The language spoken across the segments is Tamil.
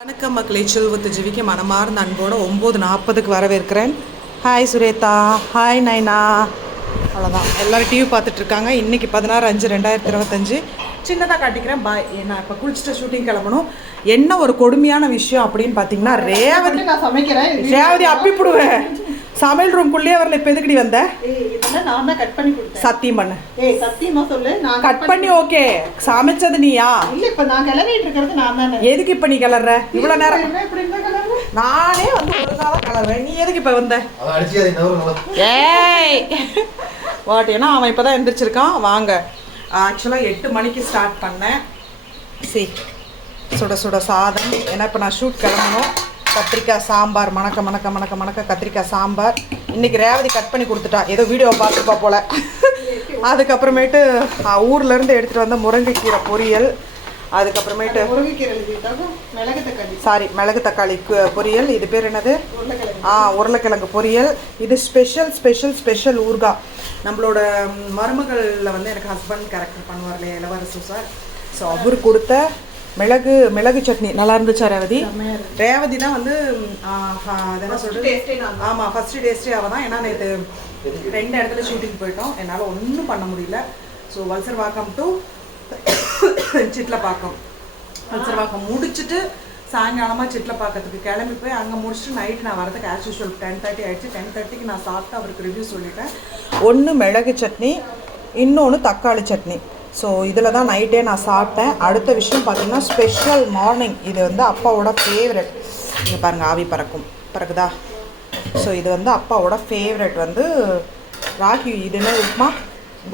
வணக்கம் மக்களை செல்வத்து ஜிவிக்கு மனமார்ந்த அன்போடு ஒம்பது நாற்பதுக்கு வரவேற்கிறேன். ஹாய் சுரேதா. ஹாய் நைனா. அவ்வளோதான் எல்லோரும் டிவி பார்த்துட்டு இருக்காங்க இன்றைக்கி பதினாறு அஞ்சு ரெண்டாயிரத்தி இருபத்தஞ்சு. சின்னதாக காட்டிக்கிறேன். பாய் நான் இப்போ குளிச்சுட்டு ஷூட்டிங் கிளம்பணும். என்ன ஒரு கொடுமையான விஷயம் அப்படின்னு பார்த்தீங்கன்னா ரேவதி நான் சமைக்கிறேன். ரேவதி அப்பிப்புடுவேன். சமையல் ரூம்குள்ளேயே வரல. இப்போ எதுக்கடி வந்த? ஏய், இதெல்லாம் நான் தான் கட் பண்ணி கொடுத்தேன். சத்தியம் பண்ணு. ஏய் சத்தியமா சொல்லு நான் கட் பண்ணி ஓகே சமைச்சது நீயா? இல்ல இப்ப நான் கிளம்பிட்டு இருக்கிறது நான் தானே. எதுக்கு இப்போ நீ கிளற இவ்வளோ நேரம். நானே வந்து ஒரு நாளாக கிளறேன் நீ எதுக்கு இப்போ வந்த? ஏய்! வாட் ஏன்னா அவன் இப்போ தான் எந்திரிச்சிருக்கான். வாங்க. ஆக்சுவலாக எட்டு மணிக்கு ஸ்டார்ட் பண்ணேன். சி சுட சுட சாதம். ஏன்னா இப்போ நான் ஷூட் கிளம்பணும். கத்திரிக்காய் சாம்பார் மணக்க மணக்க மணக்க மணக்க கத்திரிக்காய் சாம்பார். இன்னைக்கு ரேவதி கட் பண்ணி கொடுத்துட்டா. ஏதோ வீடியோ பார்த்துப்பா போல. அதுக்கப்புறமேட்டு ஆ, ஊர்ல இருந்து எடுத்துகிட்டு வந்த முருங்கைக்கீரை பொரியல். அதுக்கப்புறமேட்டு சாரி மிளகு தக்காளி பொரியல். இது பேர் என்னது? உருளைக்கிழங்கு. ஆ உருளைக்கிழங்கு பொரியல். இது ஸ்பெஷல் ஸ்பெஷல் ஸ்பெஷல் ஊறுகாய் நம்மளோட மருமகளில் வந்து எனக்கு ஹஸ்பண்ட் கேரக்டர் பண்ணுவார் இல்லையா இளவரசு சார் ஸோ அவர் கொடுத்த மிளகு மிளகு சட்னி. நல்லா இருந்துச்சா ரேவதி? செம்மையா இருக்கு. ரேவதி தான் வந்து அது என்ன தான். ஆமாம் ஃபஸ்ட்டு டேஸ்டே அவள் தான். ஏன்னா நேற்று ரெண்டு இடத்துல ஷூட்டிங் போயிட்டோம். என்னால் ஒன்றும் பண்ண முடியல. So Valasaravakkam to Chitlapakkam Valasaravakkam முடிச்சுட்டு சாயங்காலமாக சிட்லப்பாக்கத்துக்கு கிளம்பி போய் அங்கே முடிச்சுட்டு நைட் நான் வரதுக்கு ஆஸ் யூஷுவல் டென் தேர்ட்டி ஆயிடுச்சு. டென் தேர்ட்டிக்கு நான் சாப்பிட்டு அவருக்கு ரிவ்யூ சொல்லிட்டேன். ஒன்று மிளகு சட்னி இன்னொன்று தக்காளி சட்னி. ஸோ இதில் தான் நைட்டே நான் சாப்பிட்டேன். அடுத்த விஷயம் பார்த்திங்கன்னா ஸ்பெஷல் மார்னிங் இது வந்து அப்பாவோட ஃபேவரட் இங்கே பாருங்கள் ஆவி பறக்கும். பறக்குதா? ஸோ இது வந்து அப்பாவோட ஃபேவரட் வந்து ராகி இதுன்னு உப்புமா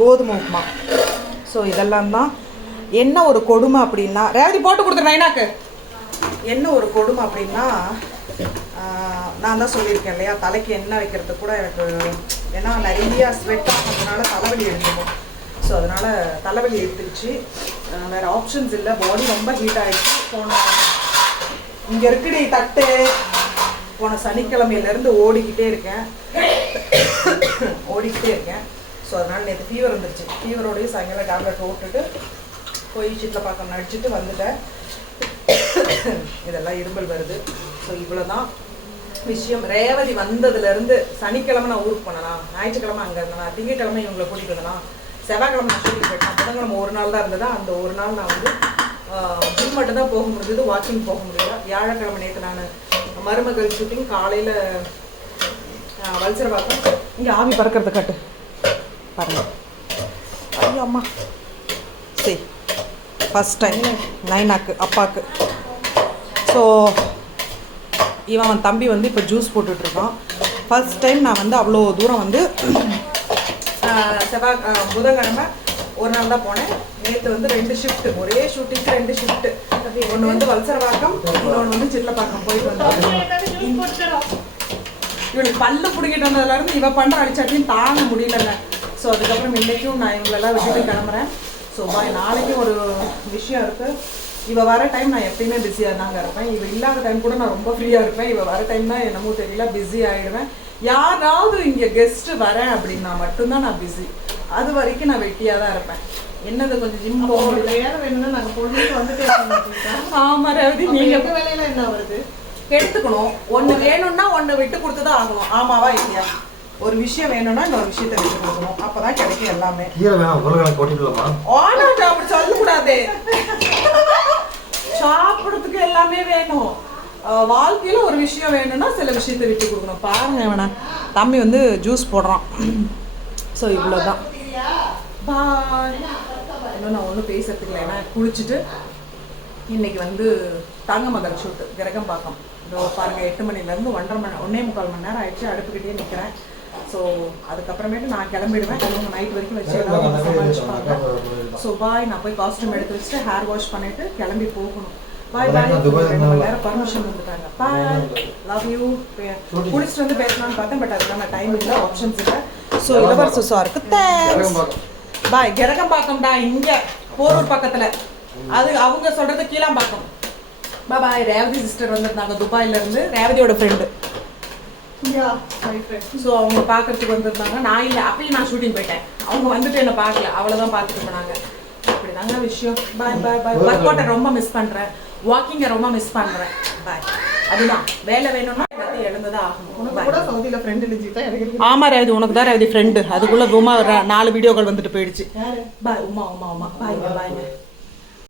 கோதுமை உப்புமா. ஸோ இதெல்லாம் தான். என்ன ஒரு கொடுமை அப்படின்னா ரேவதி போட்டு கொடுத்துரு நைனாக்கு. என்ன ஒரு கொடுமை அப்படின்னா நான் தான் சொல்லியிருக்கேன் இல்லையா தலைக்கு எண்ணெய் வைக்கிறது கூட எனக்கு ஏன்னா நிறைய ஸ்வெட் ஆகிறதுனால தலைவலி எடுத்துக்கும் ஸோ அதனால் தலைவலி எடுத்துருச்சு. வேறு ஆப்ஷன்ஸ் இல்லை. பாடி ரொம்ப ஹீட் ஆகிடுச்சு போன இங்கே இருக்குடி தட்டு. போன சனிக்கிழமையிலேருந்து ஓடிக்கிட்டே இருக்கேன். ஓடிக்கிட்டே இருக்கேன். ஸோ அதனால் நேற்று ஃபீவர் வந்துருச்சு. ஃபீவரோடய சாயங்காலம் டேப்லெட் போட்டுட்டு போய் சீட்டில் பார்க்க நடிச்சுட்டு வந்துட்டேன். இதெல்லாம் இரும்பல் வருது. ஸோ இவ்வளோ தான் விஷயம். ரேவதி வந்ததுலேருந்து சனிக்கிழமை நான் ஊருக்கு போனேனா? ஞாயிற்றுக்கிழமை அங்கே இருந்தேனா? திங்கக்கிழமை இவங்களை கூட்டிகிட்டு வந்தேனா? செவ்வாய்க்கிழமை நான் ஷூட்டிங் போயிட்டேன் புதன்கிழமை ஒரு நாள் தான் இருந்ததா? அந்த ஒரு நாள் நான் வந்து ஜிம் மட்டும் தான் போக முடிஞ்சது வாக்கிங் போக முடியல. வியாழக்கிழமை நேற்று நான் மருமகள் ஷூட்டிங் காலையில் வல்சர் பார்க்க இங்கே ஆவி பறக்கிறது கட்டு. பாருங்க. ஐயோ அம்மா. சரி. ஃபஸ்ட் டைம் நைனாக்கு அப்பாவுக்கு ஸோ இவன் அவன் தம்பி வந்து இப்போ ஜூஸ் போட்டுட்ருக்கான் ஃபர்ஸ்ட் டைம் நான் வந்து அவ்வளோ தூரம் வந்து செவ்வாய் புதன்கிழமை ஒரு நாள் தான் போனேன். நேற்று வந்து ரெண்டு ஷிஃப்ட் ஒரே ஷூட்டிங்க்கு ரெண்டு ஷிஃப்ட் ஒன்று வந்து வல்சரவாக்கம் இன்னொன்று வந்து சிட்லப்பாக்கம் போயிட்டு வந்தேன் இவளுக்கு பல்லு பிடிக்கிட்டு வந்ததுலேருந்து இவ பண்ணுற அடிச்சாட்டியும் தாங்க முடியலங்க. ஸோ அதுக்கப்புறம் இன்றைக்கும் நான் இவங்களெல்லாம் விட்டுட்டு கிளம்புறேன். ஸோ பாய் நாளைக்கும் ஒரு விஷயம் இருக்குது இவ வர டைம் நான் எப்பயுமே பிஸியாக தாங்க இருப்பேன். இவ இல்லாத டைம் கூட நான் ரொம்ப ஃப்ரீயாக இருப்பேன். இவ வர டைம் தான் என்னமோ தெரியல பிஸி ஆகிடுவேன் யாராவது இங்கே கெஸ்ட்டு வரேன் அப்படின்னா மட்டும்தான் நான் பிஸி அது வரைக்கும் நான் வெட்டியாக தான் இருப்பேன். என்னது கொஞ்சம் ஜிம் போக வேலை வேணும்னா நாங்க பொழுதுக்கு வந்துட்டே ஆமாம் ரவி நீங்க நீங்கள் வேலையில என்ன வருது? எடுத்துக்கணும். ஒன்று வேணும்னா ஒன்று விட்டு கொடுத்து தான் ஆகணும். ஆமாவா இல்லையா? ஒரு விஷயம் வேணும்னா இன்னொரு விஷயத்தை விட்டு கொடுக்கணும். அப்பதான் கிடைக்கும் எல்லாமே. கீழே வேணாம் உருளைக்கிழங்கு கொட்டிடலாமா ஆனா அப்படி சொல்லக்கூடாது. சாப்பிட்றதுக்கு எல்லாமே வேணும். வாழ்க்கையில ஒரு விஷயம் வேணும்னா சில விஷயத்தை விட்டு கொடுக்கணும். பாருங்க இவனை. தம்பி வந்து ஜூஸ் போடுறான். ஸோ இவ்வளோதான் பாய் இன்னும் நான் ஒன்றும் பேசுறதுக்கு இல்லை. ஏன்னா குளிச்சுட்டு இன்னைக்கு வந்து தங்க மகள் ஷூட்டு கிரகம்பாக்கம் இதோ பாருங்க எட்டு மணிலேருந்து ஒன்றரை மணி ஒன்றே முக்கால் மணி நேரம் ஆயிடுச்சு. அடுப்புக்கிட்டே நிற்கிறேன் ஸோ அதுக்கப்புறமேட்டு நான் கிளம்பிடுவேன். இவங்க நைட் வரைக்கும் வச்சு ஏதாவது சமாளிச்சுப்பாங்க ஸோ பாய் நான் போய் காஸ்டியூம் எடுத்து வச்சுட்டு ஹேர் வாஷ் பண்ணிட்டு கிளம்பி போகணும். பாய் பாய். நேரம் பர்மிஷன் வந்துட்டாங்க பாய் லவ் யூ குளிச்சுட்டு வந்து பேசலாம்னு பார்த்தேன் பட் அதுக்கான டைம் இல்லை ஆப்ஷன்ஸ் இல்லை. ஸோ இளவரசு சாருக்கு தேங்க்ஸ் பாய் கிரகம்பாக்கம்டா இங்க. போரூர் பக்கத்துல. அது அவங்க சொல்றது கீழாம்பாக்கம். பா பாய் ரேவதி சிஸ்டர் வந்திருந்தாங்க துபாயில இருந்து. ரேவதியோட ஃப்ரெண்டு ஸோ அவங்க பார்க்கறதுக்கு வந்திருந்தாங்க. நான் இல்லை. அப்பயும் நான் ஷூட்டிங் போயிட்டேன். அவங்க வந்துட்டு என்னை பார்க்கல. அவ்வளோதான் பார்த்துட்டு போனாங்க. அப்படிதாங்க விஷயம். பாய் பாய் பாய் ஒர்க் அவுட்டை ரொம்ப மிஸ் பண்ணுறேன் வாக்கிங்கை ரொம்ப மிஸ் பண்ணுறேன் பாய் அதுதான் வேலை வேணும்னா. ஆமா ரேவதி உனக்கு தான் ரேவதி ஃப்ரெண்டு அதுக்குள்ள உமா நாலு வீடியோக்கள் வந்துட்டு போயிடுச்சு. பாய் உமா உமா உமா. பாய் பாய்